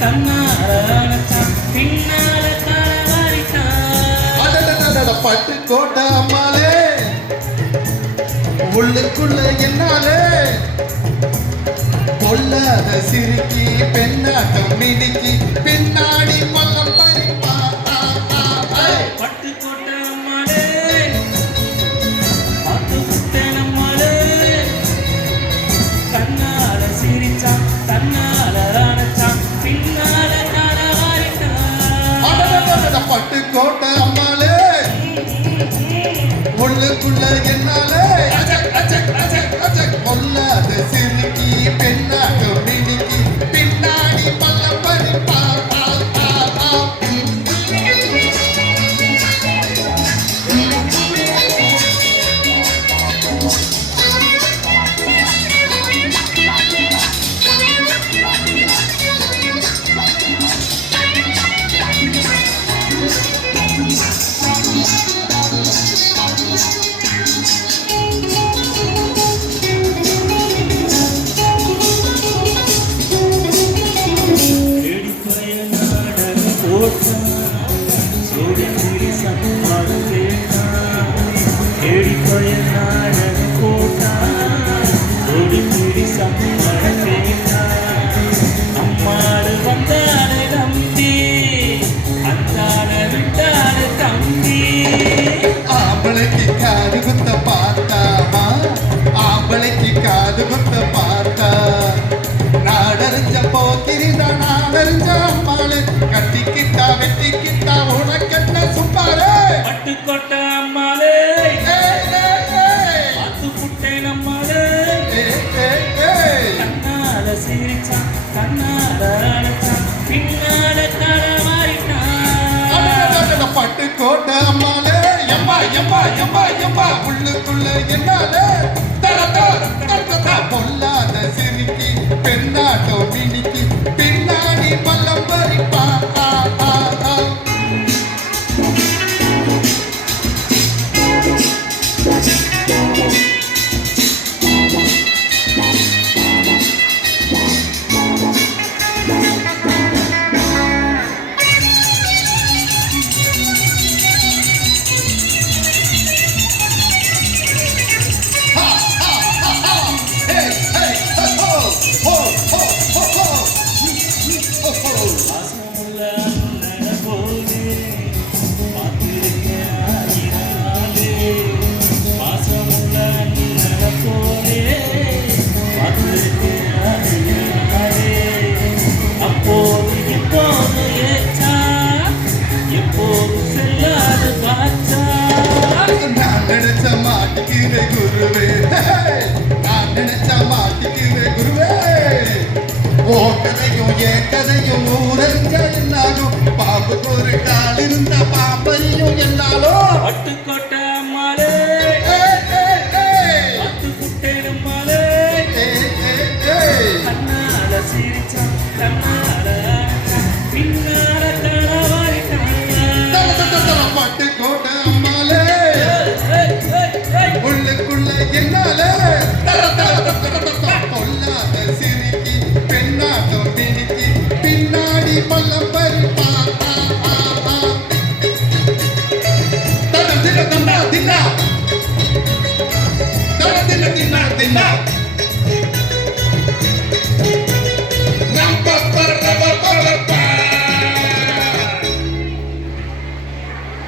தன்னால அணைச்சான் பின்னால காலவாரிட்டான். பட்டு கோட்டை அம்மாளே உள்ளுக்குள்ள என்னாலே கொல்லாத சிரிக்கி பெண்ணாட்டம் மினுக்கி பின்னாடி பல்லம் பறிப்பா. பட்டு கோட்டை அம்மாளே பார்த்து விட்டேன் அம்மாளே கண்ணால சிரிச்சான் தன்னால அணைச்சான் பின்னால காலவாரிட்டான். பட்டு கோட்டை அம்மாளே உள்ளுக்குள்ள என்னாலே கொல்லாத சிரிக்கி பெண்ணாட்டம் மினுக்கி பின்னாடி பல்லம் பறிப்பா. அம்மாடு வந்தாடு தம்பி அந்தாட விட்டாடு தம்பி. ஆம்பளைக்கு காது குத்த பார்த்தா ஆம்பளைக்கு காது குத்த பார்த்தா நாடறிஞ்ச போக்கிரிந்தா நாடறிஞ்ச அம்மாளு கட்டிக்கிட்டா வெட்டிக்கிட்டா உனக்கென்ன சும்மாரே. பட்டு கொட்ட அம்மாளே பார்த்து புட்டேன் அம்மாளே கண்ணால சிரிச்சான் கண்ணால அணைச்சான் பின்னால காலவாரிட்டான். பட்டு கோட்டை அம்மாளே எம்மா எம்மா எம்மா எம்மா உள்ளுக்குள்ள என்னாலே பொல்லாத சிரிக்கி பெண்ணாட்டோ மினிக்கி பின்னாடி பல்லம் பறிப்பா. நினைச்ச மாட்டிக்குவே குருவே நான் நினைச்ச மாட்டிக்குவே குருவே. ஓ கதையும் என் கதையும் ஊரறிஞ்ச என்னாலும் பாம்புக்கு ஒரு கால் இருந்த பாம்பையும் என்னாலும். பட்டு கொட்ட அம்மாளே பட்டு புட்டேன் அம்மாளே கண்ணால சிரிச்சான் கண்ணால அணைச்சான் பின்னால காலவாரிட்டான். பட்டு கோட்டை அம்மாளே உள்ளுக்குள்ள என்னாலே கொல்லாத சிரிக்கி பெண்ணாட்டம் மினுக்கி பின்னாடி பல்லம் பறிப்பா. தின்னா தின்னா தின்னா தின்னா தின்னா